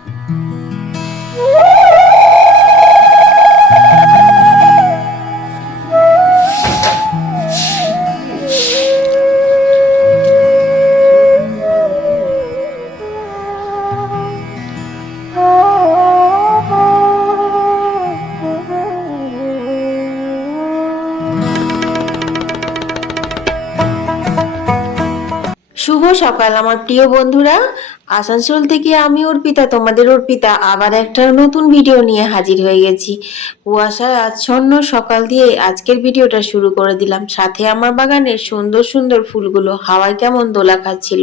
শুভ সকাল আমার প্রিয় বন্ধুরা। আসানসোল থেকে আমি অর্পিতা তোমাদের অর্পিতা আবার একটা নতুন ভিডিও নিয়ে হাজির হয়ে গেছি। কুয়াশার আচ্ছন্ন সকাল দিয়ে আজকের ভিডিওটা শুরু করে দিলাম। সাথে আমার বাগানের সুন্দর সুন্দর ফুলগুলো হাওয়ায় কেমন দোলা খাচ্ছিল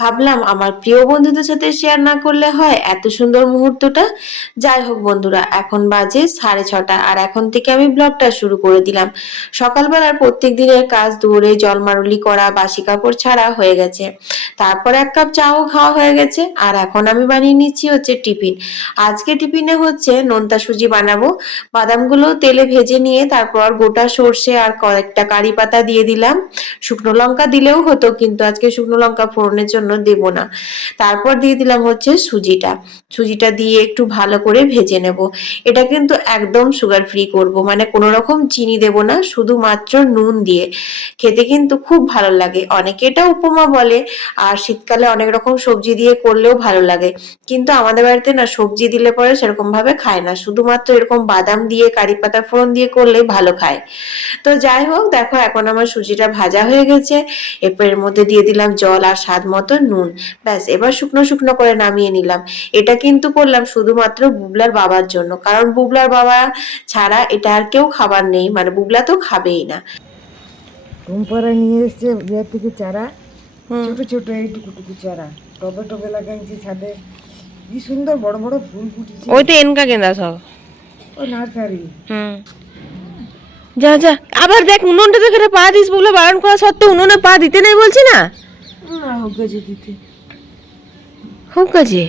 ভাবলাম আমার প্রিয় বন্ধুদের সাথে শেয়ার না করলে হয় এত সুন্দর মুহূর্তটা। যাই হোক বন্ধুরা, এখন বাজে সাড়ে ছটা আর এখন থেকে আমি ব্লগটা শুরু করে দিলাম। সকালবেলার প্রত্যেক দিনের কাজ, দৌড়ে, জলমারুলি করা, বাসি কাপড় ছাড়া হয়ে গেছে। তারপর এক কাপ চাও খাওয়া হয়ে গেছে। আর এখন আমি বানিয়ে নিচ্ছি হচ্ছে টিফিন। আজকে টিফিনে হচ্ছে নোনতা সুজি বানাবো। বাদামগুলো তেলে ভেজে নিয়ে তারপর গোটা সর্ষে আর কয়েকটা কারি পাতা দিয়ে দিলাম। শুকনো লঙ্কা দিলেও হতো, কিন্তু আজকে শুকনো লঙ্কা ফোড়নের জন্য দেব না। তারপর দিয়ে দিলাম হচ্ছে সুজিটা। সুজিটা দিয়ে একটু ভালো করে ভেজে নেব। এটা কিন্তু একদম সুগার ফ্রি করব। মানে কোনো রকম চিনি দেব না, শুধুমাত্র নুন দিয়ে। খেতে কিন্তু খুব ভালো লাগে। অনেকে এটা উপমা বলে, আর শীতকালে অনেক রকম সবজি করলেও ভালো লাগে। কিন্তু আমাদের বাড়িতে না সবজি দিলে পরে সেরকম ভাবে খায় না। শুধুমাত্র এরকম বাদাম দিয়ে কারি পাতা ফোড়ন দিয়ে করলে ভালো খায়। তো যাই হোক দেখো এখন আমার সুজিটা ভাজা হয়ে গেছে। এরপর এর মধ্যে দিয়ে দিলাম জল আর স্বাদ মতো নুন। ব্যাস এবার শুকনো শুকনো করে নামিয়ে নিলাম। এটা কিন্তু করলাম শুধুমাত্র বুবলার বাবার জন্য। কারণ বুবলার বাবা ছাড়া এটা আর কেউ খাবার নেই। মানে বুবলা তো খাবেই না। টুম্পারা নিয়ে এসছে ইয়ে থেকে চারা। ছোট ছোট এইটুকু টুকু চারা। টবে লাগাইছি ছাদে। কি সুন্দর বড় বড় ফুল ফুটেছে। ওই তো এনকা গেঁদা সব। ও নার্সারি। হুম। যা যা আবার দেখ উনুনটা তো এখানে পা দিস বলে বারণ করা সত্ত্বেও উনুনে পা দিতে নেই বলছি না? হোক গেছে দিতে। হোক কাজে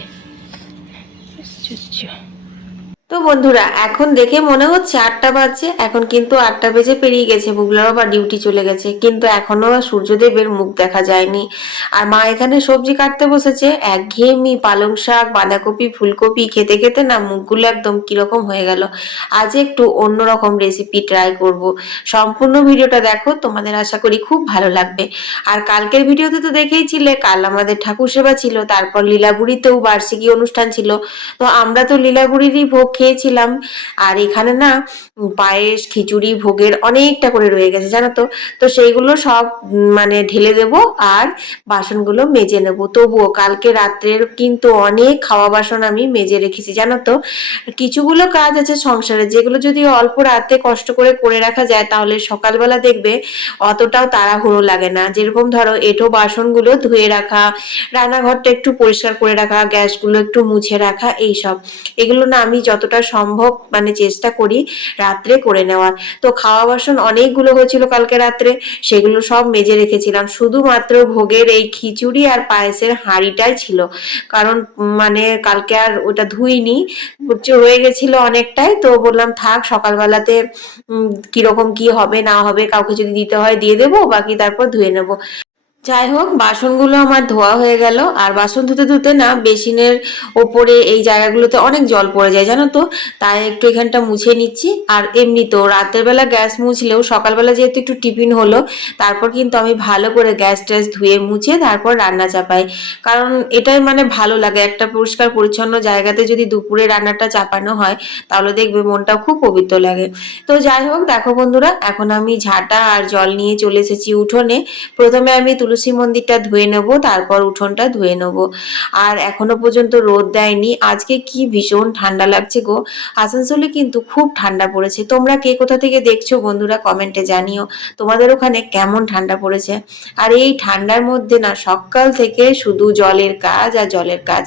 তো বন্ধুরা, এখন দেখে মনে হচ্ছে আটটা বাজছে, এখন কিন্তু আটটা বেজে পেরিয়ে গেছে বুগলার বাবা ডিউটি চলে গেছে, কিন্তু এখনও সূর্যদেবের মুখ দেখা যায়নি। আর মা এখানে সবজি কাটতে বসেছে, একঘেয়েমি পালং শাক, বাঁধাকপি, ফুলকপি, খেতে খেতে না মুখগুলো একদম কীরকম হয়ে গেল। আজ একটু অন্যরকম রেসিপি ট্রাই করব। সম্পূর্ণ ভিডিওটা দেখো, তোমাদের আশা করি খুব ভালো লাগবে। আর কালকের ভিডিওতে তো দেখেইছিলে কাল আমাদের ঠাকুর সেবা ছিল, তারপর লীলাবুড়িতেও বার্ষিকী অনুষ্ঠান ছিল। তো আমরা তো লীলাবুড়িরই ভোগ খেয়েছিলাম। আর এখানে না পায়েস, খিচুড়ি, ভোগের অনেকটা করে রয়ে গেছে, জানো তো? তো সেইগুলো সব মানে ঢেলে দেব আর বাসনগুলো মেজে নেব। তবুও কালকে রাত্রের কিন্তু অনেক খাওয়া বাসন আমি মেজে রেখেছি, জানো তো? কিছুগুলো কাজ আছে সংসারে, যেগুলো যদি অল্প রাতে কষ্ট করে করে রাখা যায়, তাহলে সকালবেলা দেখবে অতটাও তাড়াহুড়ো লাগে না। যেরকম ধরো, এঁঠো বাসনগুলো ধুয়ে রাখা, রান্নাঘরটা একটু পরিষ্কার করে রাখা, গ্যাসগুলো একটু মুছে রাখা, এইসব। এগুলো না আমি যতটা সম্ভব মানে চেষ্টা করি রাত্রে করে নেওয়ার। তো খাওয়া বাসন অনেকগুলো হয়েছিল কালকে রাত্রে, সেগুলো সব মেজে রেখেছিলাম। শুধুমাত্র ভোগের এই খিচুড়ি আর পায়েসের হাঁড়িটাই ছিল। কারণ মানে কালকে আর ওটা ধুইনি রয়ে গেছিল অনেকটাই। তো বললাম, থাক, সকালবেলাতে কীরকম কি হবে, না হবে, কাউকে যদি দিতে হয়, দিয়ে দেবো, বাকি তারপর ধুয়ে নেব। যাই হোক, বাসনগুলো আমার ধোয়া হয়ে গেল। আর বাসন ধুতে ধুতে না, বেসিনের ওপরে এই জায়গাগুলোতে অনেক জল পড়ে যায়, জানো তো? তাই একটু এখানটা মুছে নিচ্ছি। আর এমনি তো রাতের বেলা গ্যাস মুছলেও, সকালবেলা যেহেতু একটু টিফিন হলো, তারপর কিন্তু আমি ভালো করে গ্যাস ট্যাস ধুয়ে মুছে তারপর রান্না চাপাই। কারণ এটাই মানে ভালো লাগে, একটা পরিষ্কার পরিচ্ছন্ন জায়গাতে যদি দুপুরে রান্নাটা চাপানো হয়, তাহলে দেখবে মনটা খুব পবিত্র লাগে। তো যাই হোক, দেখো বন্ধুরা, এখন আমি ঝাঁটা আর জল নিয়ে চলে এসেছি উঠোনে। প্রথমে আমি তুলসী মন্দিরটা ধুয়ে নেব, তারপর উঠোনটা ধুয়ে নেব। আর এখনও পর্যন্ত রোদ দেয়নি। আজকে কি ভীষণ ঠান্ডা লাগছে গো। আসানসোলে কিন্তু খুব ঠান্ডা পড়েছে। তোমরা কে কোথা থেকে দেখছ বন্ধুরা কমেন্টে জানিও। তোমাদের ওখানে কেমন ঠান্ডা পড়েছে? আর এই ঠান্ডার মধ্যে না, সকাল থেকে শুধু জলের কাজ আর জলের কাজ।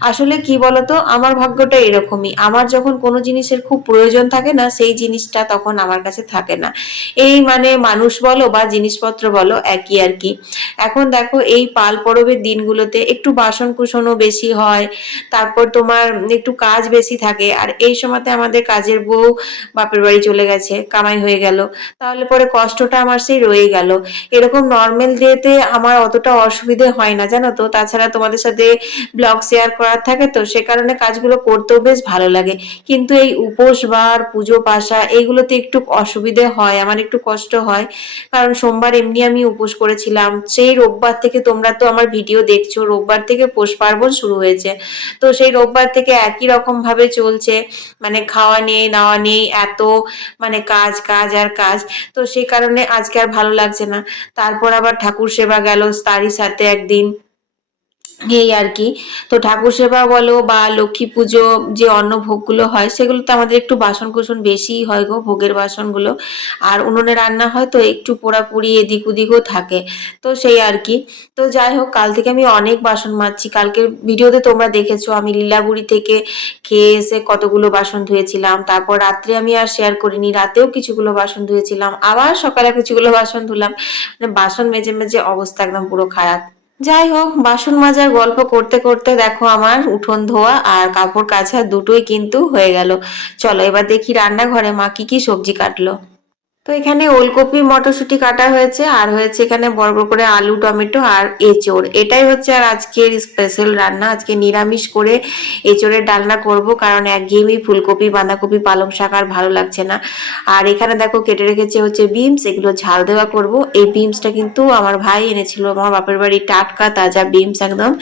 আসলে কি বলতো, আমার ভাগ্যটা এরকমই। আমার যখন কোনো জিনিসের খুব প্রয়োজন থাকে না, সেই জিনিসটা তখন আমার কাছে থাকে না। এই মানে মানুষ বলো বা জিনিসপত্র বলো, একই আর কি। এখন দেখো এই পাল পরবের দিনগুলোতে একটু বাসন কুসনও বেশি হয়, তারপর তোমার একটু কাজ বেশি থাকে, আর এই সময়তে আমাদের কাজের বউ বাপের বাড়ি চলে গেছে, কামাই হয়ে গেল, তাহলে পরে কষ্টটা আমার সেই রয়ে গেল। এরকম নর্মাল ডেতে আমার অতটা অসুবিধে হয় না, জানো তো? তাছাড়া তোমাদের সাথে ব্লগ শেয়ার করার থাকে তো, সে কারণে কাজগুলো করতেও বেশ ভালো লাগে। কিন্তু এই উপোস বার, পুজো পাশা এইগুলোতে একটু অসুবিধে হয়, আমার একটু কষ্ট হয়, কারণ সোমবার এমনি আমি উপোস করেছিলাম সেই রোববার থেকে তোমরা তো আমার ভিডিও দেখছ। রোববার থেকে পৌষ পার্বণ শুরু হয়েছে। তো সেই রোববার থেকে একই রকমভাবে চলছে। মানে খাওয়া নেই, নাওয়া নেই, এত মানে কাজ কাজ আর কাজ। তো সেই কারণে আজকে আর ভালো লাগছে না। তারপর আবার ঠাকুর সেবা গেল তারই সাথে একদিন। এই আর কি। তো ঠাকুর সেবা বলো বা লক্ষ্মী পুজো যে অন্ন ভোগগুলো হয়, সেগুলোতে আমাদের একটু বাসন কুসন বেশিই হয় গো, ভোগের বাসনগুলো। আর উনুনে রান্না হয় তো একটু পোড়াপুড়ি এদিক ওদিকও থাকে। তো সেই আর কি। তো যাই হোক, কাল থেকে আমি অনেক বাসন মাজছি। কালকের ভিডিওতে তোমরা দেখেছ, আমি লীলাগুড়ি থেকে খেয়ে এসে কতগুলো বাসন ধুয়েছিলাম। তারপর রাত্রে আমি আর শেয়ার করিনি, রাতেও কিছুগুলো বাসন ধুয়েছিলাম। আবার সকালে কিছুগুলো বাসন ধুলাম। মানে বাসন মেজে মেজে অবস্থা একদম পুরো খারাপ। যাই হোক, বাসন মাজার গল্প করতে করতে দেখো আমার উঠোন ধোয়া আর কাপড় কাচা দুটোই কিন্তু হয়ে গেল। চলো এবার দেখি রান্নাঘরে মা কি কি সবজি কাটলো। তো এখানে ওলকপি, মটরশুঁটি কাটা হয়েছে, আর হয়েছে এখানে বড় বড় করে আলু, টমেটো আর এঁচড়। এটাই হচ্ছে আর আজকের স্পেশাল রান্না। আজকে নিরামিষ করে এঁচড়ের ডালনা করব, কারণ একঘেয়েমি ফুলকপি, বাঁধাকপি, পালং শাক আর ভালো লাগছে না। আর এখানে দেখো কেটে রেখেছে হচ্ছে বিমস এগুলো ঝাল দেওয়া করব। এই বিমসটা কিন্তু আমার ভাই এনেছিল, আমার বাপের বাড়ি টাটকা তাজা বিমস একদম।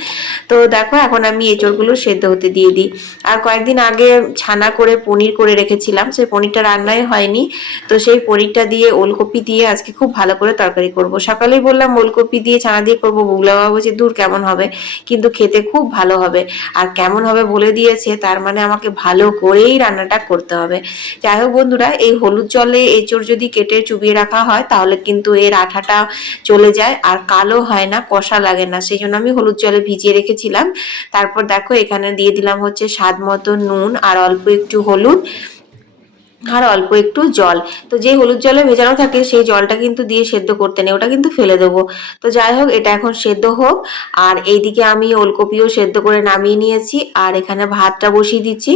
তো দেখো এখন আমি এঁচড়গুলো সেদ্ধ হতে দিয়ে দিই। আর কয়েকদিন আগে ছানা করে পনির করে রেখেছিলাম, সেই পনিরটা রান্নাই হয়নি। তো সেই পনিরটা দিয়ে, ওলকপি দিয়ে আজকে খুব ভালো করে তরকারি করব। সকালেই বললাম ওলকপি দিয়ে ছানা দিয়ে করব বুগলা বাবু যে দূর কেমন হবে, কিন্তু খেতে খুব ভালো হবে। আর কেমন হবে বলে দিয়েছে, তার মানে আমাকে ভালো করেই রান্নাটা করতে হবে। যাই হোক বন্ধুরা, এই হলুদ জলে এঁচড় যদি কেটে চুবিয়ে রাখা হয়, তাহলে কিন্তু এর আঠাটা চলে যায়, আর কালো হয় না, কষা লাগে না। সেই জন্য আমি হলুদ জলে ভিজিয়ে রেখেছিলাম। তারপর দেখো এখানে দিয়ে দিলাম হচ্ছে স্বাদ মতো নুন, আর অল্প একটু হলুদ। আর অল্প একটু জল। তো যে হলুদ জলে ভেজানো থাকে, সেই জলটা কিন্তু দিয়ে সেদ্ধ করতে নেই, ওটা কিন্তু ফেলে দেবো। তো যাই হোক, এটা এখন সেদ্ধ হোক। আর এইদিকে আমি ওলকপিও সেদ্ধ করে নামিয়ে নিয়েছি, আর এখানে ভাতটা বসিয়ে দিচ্ছি।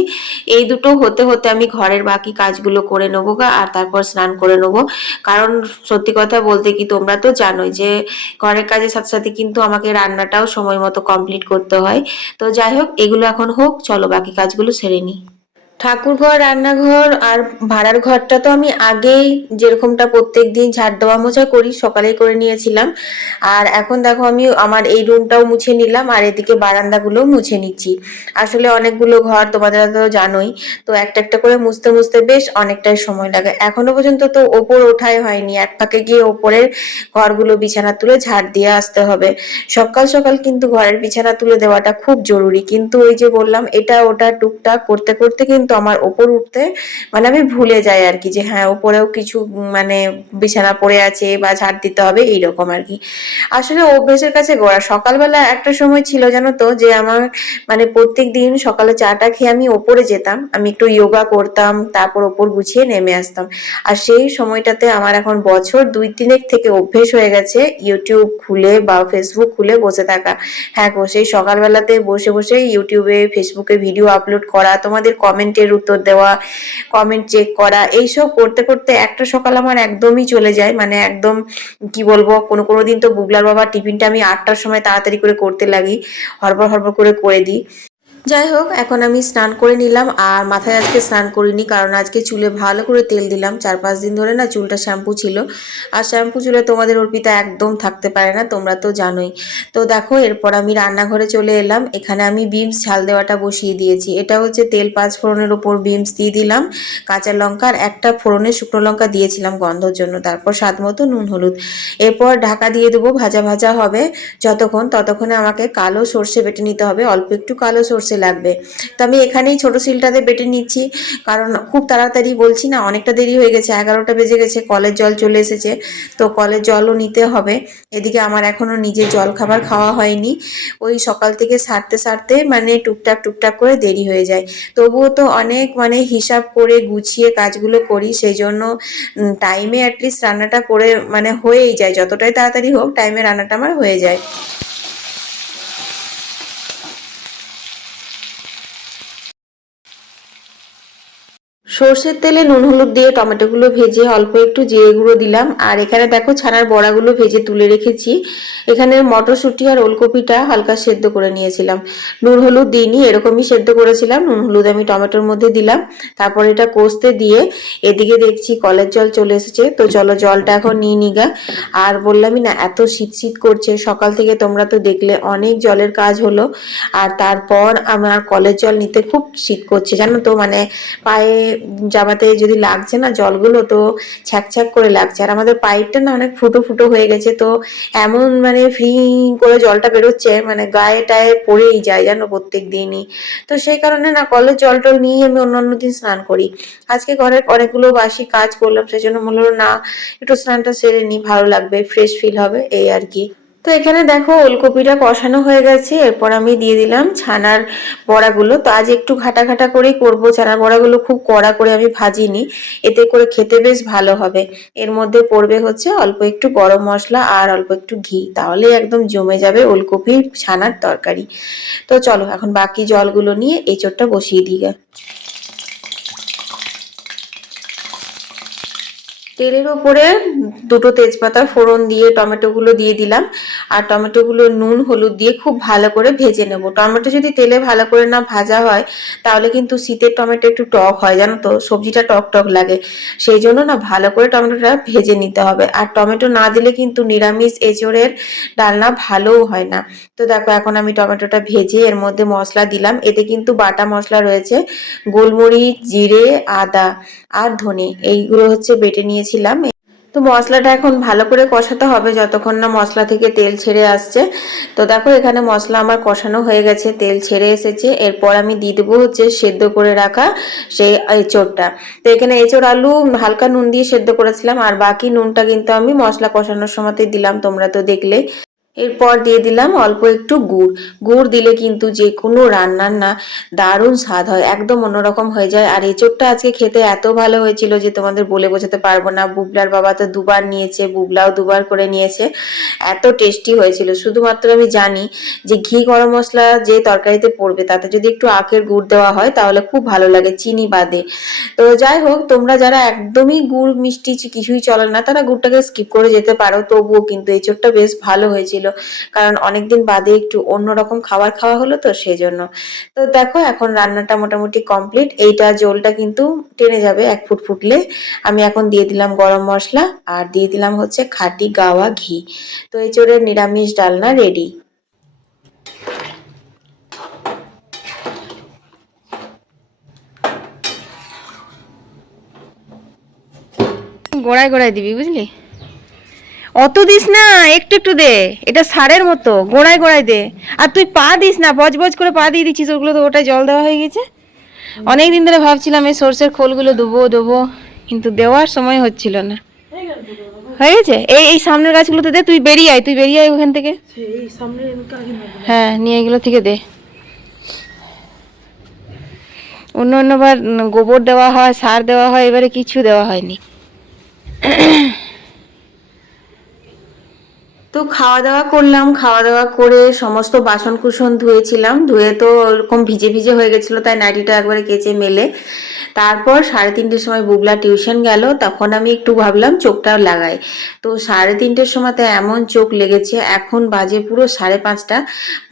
এই দুটো হতে হতে আমি ঘরের বাকি কাজগুলো করে নেব আর তারপর স্নান করে নেব। কারণ সত্যি কথা বলতে কি, তোমরা তো জানোই যে ঘরের কাজের সাথে সাথে কিন্তু আমাকে রান্নাটাও সময় মতো কমপ্লিট করতে হয়। তো যাই হোক, এগুলো এখন হোক, চলো বাকি কাজগুলো সেরে নিই। ঠাকুরঘর, রান্নাঘর আর ভাড়ার ঘরটা তো আমি আগেই যেরকমটা প্রত্যেক দিন ঝাড় দেওয়া মোছা করি, সকালেই করে নিয়েছিলাম। আর এখন দেখো আমি আমার এই রুমটাও মুছে নিলাম আর এদিকে বারান্দাগুলোও মুছে নিচ্ছি। আসলে অনেকগুলো ঘর তোমাদের তো জানোই, তো একটা একটা করে মুছতে মুছতে বেশ অনেকটাই সময় লাগে। এখনও পর্যন্ত তো ওপর ওঠাই হয়নি, এক ফাঁকে গিয়ে ওপরের ঘরগুলো বিছানা তুলে ঝাড় দিয়ে আসতে হবে। সকাল সকাল কিন্তু ঘরের বিছানা তুলে দেওয়াটা খুব জরুরি। কিন্তু ওই যে বললাম, এটা ওটা টুকটাক করতে করতে কিন্তু আমার ওপর উঠতে মানে আমি ভুলে যাই আর কি যে হ্যাঁ ওপরেও কিছু মানে বিছানা পড়ে আছে বা ঝাড় দিতে হবে এইরকম আর কি। আসলে অভ্যেসের কাছে গোড়া। সকালবেলা একটা সময় ছিল জানো তো যে আমার মানে প্রত্যেক দিন সকালে চাটা খেয়ে আমি ওপরে যেতাম। আমি একটু যোগা করতাম, তারপর ওপর গুছিয়ে নেমে আসতাম। আর সেই সময়টাতে আমার এখন বছর দুই তিনেক থেকে অভ্যেস হয়ে গেছে ইউটিউব খুলে বা ফেসবুক খুলে বসে থাকা। হ্যাঁ গো, সেই সকালবেলাতে বসে বসে ইউটিউবে, ফেসবুকে ভিডিও আপলোড করা, তোমাদের কমেন্টের উত্তর দেওয়া কমেন্ট চেক করা, এইসব করতে করতে একটা সকাল আমার একদমই চলে যায়। মানে একদম কি বলব, কোনো কোনো দিন তো বুগলার বাবা টিফিনটা আমি আটটার সময় তাড়াতাড়ি করে করতে লাগি হরবর হরবর করে করে দিই। যাই হোক, এখন আমি স্নান করে নিলাম আর মাথায় আজকে স্নান করিনি কারণ আজকে চুলে ভালো করে তেল দিলাম। চার পাঁচ দিন ধরে না চুলটা শ্যাম্পু ছিল। আর শ্যাম্পু চুলে তোমাদের অর্পিতা একদম থাকতে পারে না, তোমরা তো জানোই। তো দেখো, এরপর আমি রান্নাঘরে চলে এলাম। এখানে আমি বিমস ঝাল দেওয়াটা বসিয়ে দিয়েছি। এটা হচ্ছে তেল পাঁচ ফোড়নের ওপর বিমস দিয়ে দিলাম। কাঁচা লঙ্কা আর একটা ফোড়নে শুকনো লঙ্কা দিয়েছিলাম গন্ধর জন্য। তারপর স্বাদ মতো নুন, হলুদ। এরপর ঢাকা দিয়ে দেবো ভাজা ভাজা হবে। যতক্ষণ, ততক্ষণে আমাকে কালো সর্ষে বেটে নিতে হবে। অল্প একটু কালো সর্ষে সর্ষে লাগবে। তো আমি এখানেই ছোট শিলটাতে বেটে নিচ্ছি। কারণ খুব তাড়াতাড়ি বলছি না, অনেকটা দেরি হয়ে গেছে, এগারোটা বেজে গেছে, কলের জল চলে এসেছে। তো কলের জলও নিতে হবে। এদিকে আমার এখনও নিজের জল খাবার খাওয়া হয়নি। ওই সকাল থেকে সারতে সারতে মানে টুকটাক টুকটাক করে দেরি হয়ে যায়। তবুও তো অনেক মানে হিসাব করে গুছিয়ে কাজগুলো করি সেই জন্য টাইমে অ্যাটলিস্ট রান্নাটা করে মানে হয়েই যায়। যতটাই তাড়াতাড়ি হোক টাইমে রান্নাটা আমার হয়ে যায়। সর্ষের তেলে নুন, হলুদ দিয়ে টমেটোগুলো ভেজে অল্প একটু জিরে গুঁড়ো দিলাম। আর এখানে দেখো ছানার বড়াগুলো ভেজে তুলে রেখেছি। এখানে মটরশুঁটি আর ওলকপিটা হালকা সেদ্ধ করে নিয়েছিলাম। নুন, হলুদ দিইনি, এরকমই সেদ্ধ করেছিলাম। নুন, হলুদ আমি টমেটোর মধ্যে দিলাম। তারপর এটা কষতে দিয়ে এদিকে দেখছি কলের জল চলে এসেছে। তো চলো জলটা এখন নিয়ে নিগা। আর বললামই না, এত শীত শীত করছে। সকাল থেকে তোমরা তো দেখলে অনেক জলের কাজ হলো। আর তারপর আমার কলের জল নিতে খুব শীত করছে। জানো তো মানে পায়ে জামাতে যদি লাগছে না জলগুলো তো ছ্যাক করে লাগছে। আর আমাদের পাইপটা না অনেক ফুটো ফুটো হয়ে গেছে, তো এমন মানে ফ্রি করে জলটা বেরোচ্ছে মানে গায়ে টায়ে পড়েই যায় জানো প্রত্যেক দিনই। তো সেই কারণে না কলের জল টল নিয়ে আমি অন্য অন্য দিন স্নান করি। আজকে ঘরের অনেকগুলো বাসি কাজ করলাম সেই জন্য মনে হলো না একটু স্নানটা সেরে নিই, ভালো লাগবে ফ্রেশ ফিল হবে, এই আর কি। তো এখানে দেখো ওলকপিটা কষানো হয়ে গেছে, এরপর আমি দিয়ে দিলাম ছানার বড়াগুলো। তো আজ একটু ঘাটা ঘাটা করেই করব, ছানার বড়াগুলো খুব কড়া করে আমি ভাজিনি, এতে করে খেতে বেশ ভালো হবে। এর মধ্যে পড়বে হচ্ছে অল্প একটু গরম মশলা আর অল্প একটু ঘি, তাহলে একদম জমে যাবে ওলকপির ছানার তরকারি। তো চলো এখন বাকি জলগুলো নিয়ে এঁচোড়টা বসিয়ে দিই। তেলের ওপরে দুটো তেজপাতা ফোড়ন দিয়ে টমেটোগুলো দিয়ে দিলাম। আর টমেটোগুলো নুন, হলুদ দিয়ে খুব ভালো করে ভেজে নেব। টমেটো যদি তেলে ভালো করে না ভাজা হয়, তাহলে কিন্তু শীতের টমেটো একটু টক হয়, জানো তো? সবজিটা টক টক লাগে। সেই জন্য না ভালো করে টমেটোটা ভেজে নিতে হবে। আর টমেটো না দিলে কিন্তু নিরামিষ এঁচড়ের ডালনা ভালোও হয় না। তো দেখো, এখন আমি টমেটোটা ভেজে এর মধ্যে মশলা দিলাম। এতে কিন্তু বাটা মশলা রয়েছে, গোলমরিচ, জিরে, আদা আর ধনে। এইগুলো হচ্ছে বেটে নিয়েছিলাম তো মশলাটা এখন ভালো করে কষাতে হবে, যতক্ষণ না মশলা থেকে তেল ছেড়ে আসছে। তো দেখো, এখানে মশলা আমার কষানো হয়ে গেছে, তেল ছেড়ে এসেছে। এরপর আমি দিয়ে দেবো হচ্ছে সেদ্ধ করে রাখা সেই এঁচোড়টা। তো এখানে এঁচোড় আলু হালকা নুন দিয়ে সেদ্ধ করেছিলাম, আর বাকি নুনটা কিন্তু আমি মশলা কষানোর সময়তে দিলাম, তোমরা তো দেখলে এরপর দিয়ে দিলাম অল্প একটু গুড়। গুড় দিলে কিন্তু যে কোনো রান্নার না দারুণ স্বাদ হয়, একদম অন্যরকম হয়ে যায়। আর এঁচোড়টা আজকে খেতে এত ভালো হয়েছিল যে তোমাদের বলে বোঝাতে পারব না। বুবলার বাবা তো দুবার নিয়েছে, বুবলাও দুবার করে নিয়েছে। এত টেস্টি হয়েছিল। শুধুমাত্র আমি জানি যে ঘি গরম মশলা যে তরকারিতে পড়বে, তাতে যদি একটু আখের গুড় দেওয়া হয়, তাহলে খুব ভালো লাগে চিনি বাদে। তো যাই হোক, তোমরা যারা একদমই গুড় মিষ্টি কিছুই চলে না, তারা গুড়টাকে স্কিপ করে যেতে পারো। তবুও কিন্তু এঁচোড়টা বেশ ভালো হয়েছিল। কারণ অনেকদিন বাদে একটু অন্যরকম খাবার খাওয়া হলো তো সেই জন্য তো দেখো এখন রান্নাটা মোটামুটি কমপ্লিট। এইটা জলটা কিন্তু টেনে যাবে এক ফুট ফুটলে। আমি এখন দিয়ে দিলাম গরম মশলা আর দিয়ে দিলাম হচ্ছে খাঁটি গাওয়া ঘি। তো এই চোরের নিরামিষ ডালনা রেডি গোড়ায় গোড়ায় দিবি, বুঝলি? অত দিস না, একটু একটু দে। এটা সারের মতো, গোড়ায় গোড়ায় দে। আর তুই পা দিস না, বজ বজ করে পা দিয়ে দিচ্ছিস, ওগুলো তো ওটাই জল দেওয়া হয়ে গেছে। অনেক দিন ধরে ভাবছিলাম এই সর্ষের খোলগুলো দেবো দেবো, কিন্তু দেওয়ার সময় হচ্ছিল না। হয়ে গেছে? এই এই সামনের গাছগুলোতে দে, তুই বেরিয়ে আয়, তুই বেরিয়ে আয় ওখান থেকে। হ্যাঁ নিয়ে এগুলো থেকে দে। অন্য অন্যবার গোবর দেওয়া হয়, সার দেওয়া হয়, এবারে কিছু দেওয়া হয়নি তো খাওয়া দাওয়া করলাম খাওয়া দাওয়া করে সমস্ত বাসন কুসন ধুয়েছিলাম, ধুয়ে তো ওরকম ভিজে ভিজে হয়ে গেছিল, তাই নাইটিটা একবারে কেচে মেলে। তারপর সাড়ে তিনটের সময় বুবলা টিউশন গেল, তখন আমি একটু ভাবলাম চোখটা লাগাই। তো সাড়ে তিনটের সময় তো এমন চোখ লেগেছে, এখন বাজে পুরো সাড়ে পাঁচটা।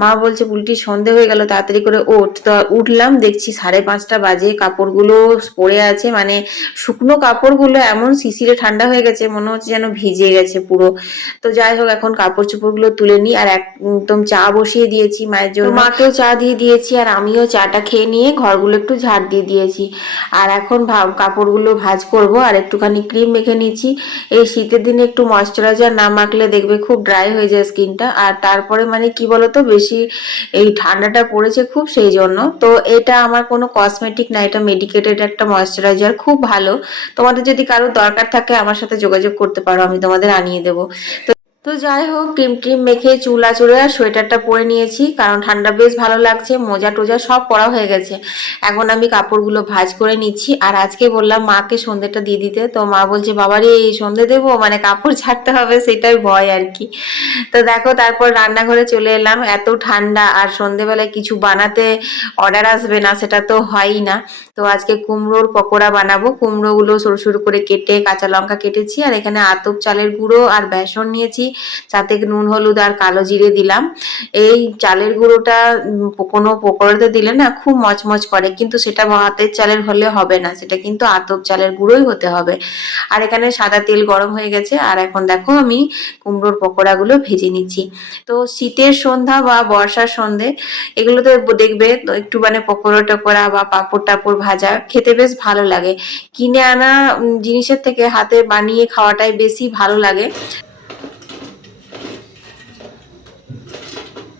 মা বলছে উল্টি সন্ধে হয়ে গেল, তাড়াতাড়ি করে ওঠ। তো উঠলাম, দেখছি সাড়ে পাঁচটা বাজে, কাপড়গুলো পড়ে আছে মানে শুকনো কাপড়গুলো এমন শিশিরে ঠান্ডা হয়ে গেছে, মনে হচ্ছে যেন ভিজে গেছে পুরো। তো যাই হোক, এখন কাপড় চোপড়গুলো তুলে নিই, আর একদম চা বসিয়ে দিয়েছি মায়ের জন্য। মাকেও চা দিয়ে দিয়েছি, আর আমিও চাটা খেয়ে নিয়ে ঘরগুলো একটু ঝাড় দিয়ে দিয়েছি। আর এখন কাপড়গুলো ভাজ করব আর একটুখানি ক্রিম মেখে নিচ্ছি। এই শীতের দিনে একটু ময়শ্চারাইজার না মাখলে দেখবে খুব ড্রাই হয়ে যায় স্কিনটা। আর তারপরে মানে কি বলতো, বেশি এই ঠান্ডাটা পড়েছে খুব সেই জন্য। তো এটা আমার কোনো কসমেটিক না, এটা মেডিকেটেড একটা ময়শ্চারাইজার, খুব ভালো। তোমাদের যদি কারোর দরকার থাকে আমার সাথে যোগাযোগ করতে পারো, আমি তোমাদের আনিয়ে দেবো। তো তো যাই হোক, ক্রিম ক্রিম মেখে চুলা আচড়ে আর সোয়েটারটা পরে নিয়েছি, কারণ ঠান্ডা বেশ ভালো লাগছে, মোজা টোজা সব পরা হয়ে গেছে। এখন আমি কাপড়গুলো ভাজ করে নিচ্ছি, আর আজকে বললাম মাকে সন্ধ্যেটা দিয়ে দিতে, তো মা বলছে, বাবারে সন্ধে দেবো? মানে কাপড় ছাড়তে হবে, সেটাই ভয় আর কি। তো দেখো, তারপর রান্নাঘরে চলে এলাম, এত ঠান্ডা, আর সন্ধেবেলায় কিছু বানাতে অর্ডার আসবে না, সেটা তো হয়ই না। তো আজকে কুমড়োর পকোড়া বানাবো, কুমড়োগুলো সরু সরু করে কেটে কাঁচা লঙ্কা কেটেছি, আর এখানে আতপ চালের গুঁড়ো আর বেসন নিয়েছি সাথে নুন, হলুদ আর কালো জিরে দিলাম। এই চালের গুঁড়োটা কোনো পকোড়াতে দিলে না খুব মচমচ করে, কিন্তু সেটা হাতের চালের হলে হবে না, সেটা কিন্তু আতপ চালের গুঁড়োই হতে হবে। আর এখানে সাদা তেল গরম হয়ে গেছে, আর এখন দেখো আমি কুমড়োর পকোড়াগুলো ভেজে নিচ্ছি। তো শীতের সন্ধ্যা বা বর্ষার সন্ধে, এগুলোতে দেখবে একটু মানে পকোড়া টকোড়া বা পাঁপড় টাপড় ভাজা খেতে বেশ ভালো লাগে। কিনে আনা জিনিসের থেকে হাতে বানিয়ে খাওয়াটাই বেশি ভালো লাগে অত অত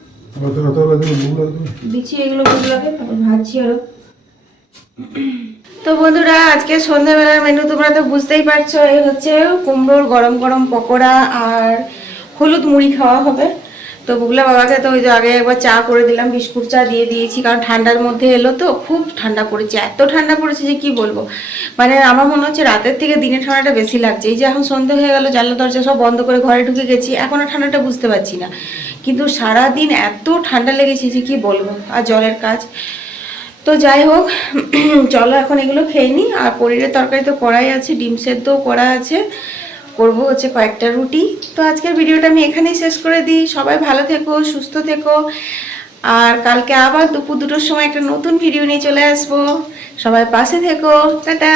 লাগে ভুল লাগবে দিচ্ছি এগুলো বুঝলাকে তারপর ভাজছি তো বন্ধুরা, আজকে সন্ধ্যাবেলার মেনু তোমরা তো বুঝতেই পারছ, এই হচ্ছে কুমড়োর গরম গরম পকোড়া আর হলুদ মুড়ি খাওয়া হবে। তো বুগলা বাবাকে তো ওই যে আগে একবার চা করে দিলাম, বিস্কুট চা দিয়ে দিয়েছি, কারণ ঠান্ডার মধ্যে এলো তো, খুব ঠান্ডা পড়েছে, এত ঠান্ডা পড়েছে যে কি বলব? মানে আমার মনে হচ্ছে রাতের থেকে দিনের ঠান্ডাটা বেশি লাগছে। এই যে এখন সন্ধে হয়ে গেল, জানলা দরজা সব বন্ধ করে ঘরে ঢুকে গেছি, এখন আর ঠান্ডাটা বুঝতে পারছি না। কিন্তু সারা দিন এত ঠান্ডা লেগেছে যে কি বলব, আর জলের কাজ। তো যাই হোক, চলো এখন এগুলো খেয়ে নিই। আর পনিরের তরকারি তো করাই আছে, ডিম সেদ্ধও করা আছে। করব হচ্ছে কয়েকটা রুটি। তো আজকের ভিডিওটা আমি এখানেই শেষ করে দিই। সবাই ভালো থেকো, সুস্থ থেকো। আর কালকে আবার দুপুর দুটোর সময় একটা নতুন ভিডিও নিয়ে চলে আসব। সবাই পাশে থেকো। টাটা!